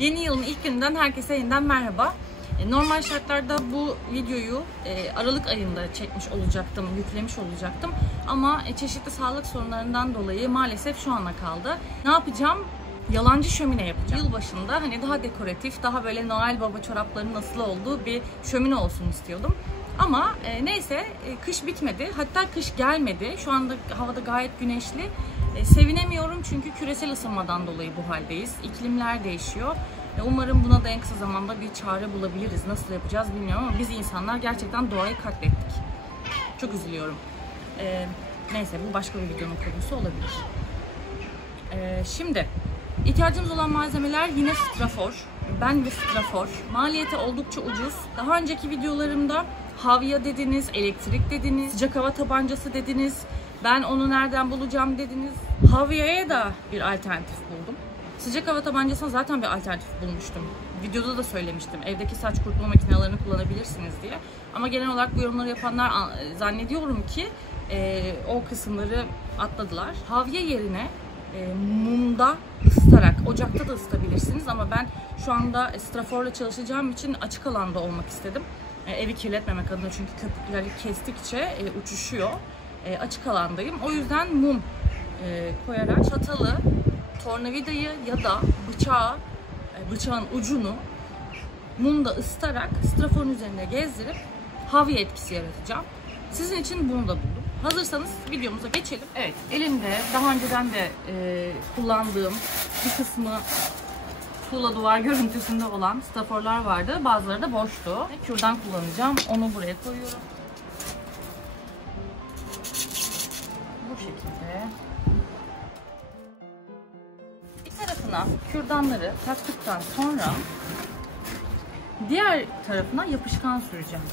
Yeni yılın ilk gününden herkese yeniden merhaba. Normal şartlarda bu videoyu Aralık ayında çekmiş olacaktım, yüklemiş olacaktım. Ama çeşitli sağlık sorunlarından dolayı maalesef şu ana kaldı. Ne yapacağım? Yalancı şömine yapacağım. Yılbaşında hani daha dekoratif, daha böyle Noel Baba çoraplarının asılı olduğu bir şömine olsun istiyordum. Ama neyse kış bitmedi. Hatta kış gelmedi. Şu anda havada gayet güneşli. Sevinemiyorum çünkü küresel ısınmadan dolayı bu haldeyiz. İklimler değişiyor. Umarım buna da en kısa zamanda bir çare bulabiliriz. Nasıl yapacağız bilmiyorum ama biz insanlar gerçekten doğayı katlettik. Çok üzülüyorum. Neyse bu başka bir videonun konusu olabilir. Şimdi ihtiyacımız olan malzemeler yine strafor. Ben ve strafor. Maliyeti oldukça ucuz. Daha önceki videolarımda havya dediniz, elektrik dediniz, sıcak hava tabancası dediniz. Ben onu nereden bulacağım dediniz. Havyaya da bir alternatif buldum. Sıcak hava tabancasına zaten bir alternatif bulmuştum. Videoda da söylemiştim. Evdeki saç kurutma makinelerini kullanabilirsiniz diye. Ama genel olarak bu yorumları yapanlar zannediyorum ki o kısımları atladılar. Havya yerine mumda ısıtarak, ocakta da ısıtabilirsiniz ama ben şu anda straforla çalışacağım için açık alanda olmak istedim. Evi kirletmemek adına çünkü köpükleri kestikçe uçuşuyor. Açık alandayım. O yüzden mum koyarak çatalı, tornavidayı ya da bıçağın ucunu mumda ısıtarak straforun üzerine gezdirip havya etkisi yaratacağım. Sizin için bunu da buldum. Hazırsanız videomuza geçelim. Evet, elimde daha önceden de kullandığım bir kısmı tuğla duvar görüntüsünde olan straforlar vardı. Bazıları da boştu. Kürdan kullanacağım. Onu buraya koyuyorum. Bu şekilde. Bir tarafına kürdanları taktıktan sonra diğer tarafına yapışkan süreceğim.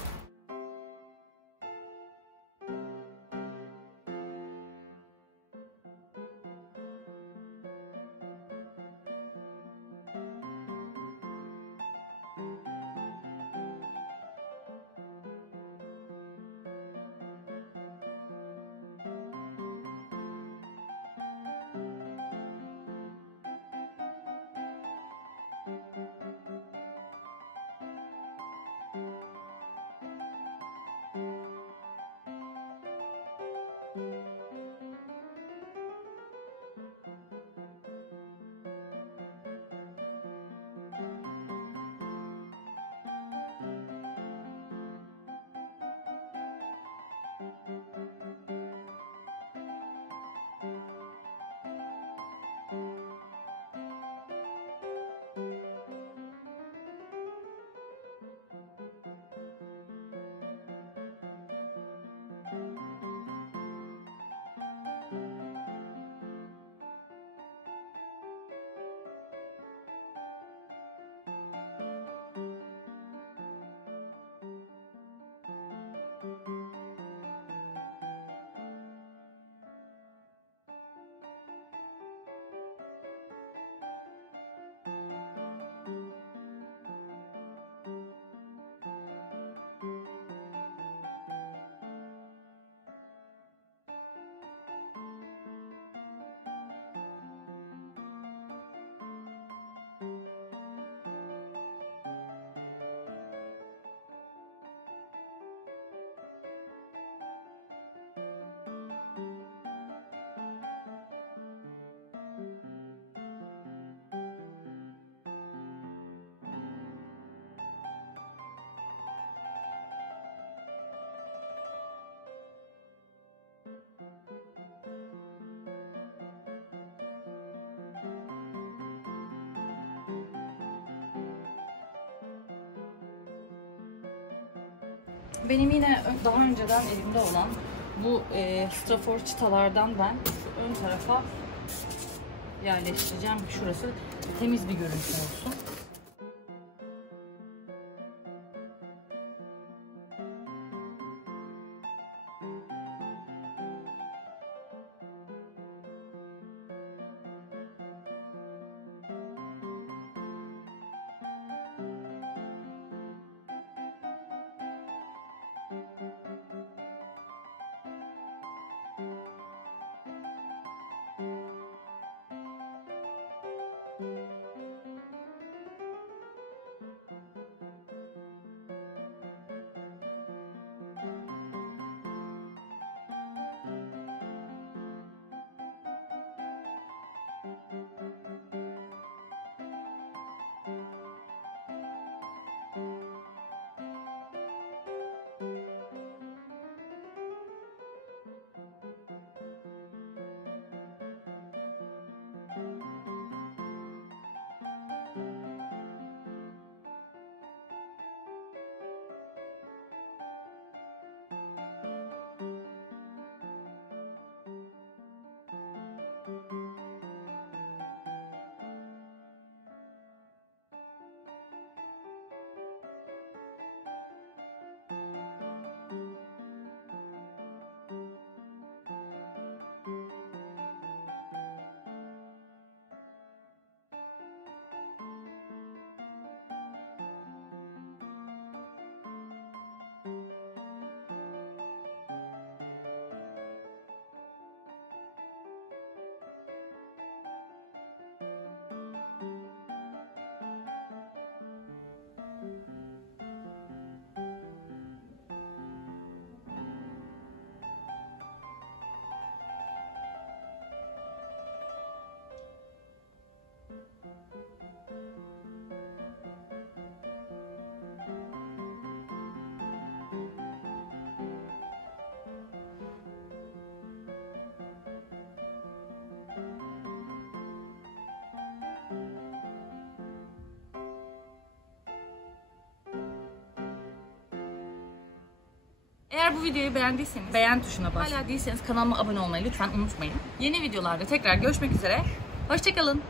Benim yine daha önceden elimde olan bu strafor çıtalardan ben şu ön tarafa yerleştireceğim. Şurası temiz bir görüntü olsun. Eğer bu videoyu beğendiyseniz beğen tuşuna basın. Hala değilseniz kanalıma abone olmayı lütfen unutmayın. Yeni videolarda tekrar görüşmek üzere. Hoşçakalın.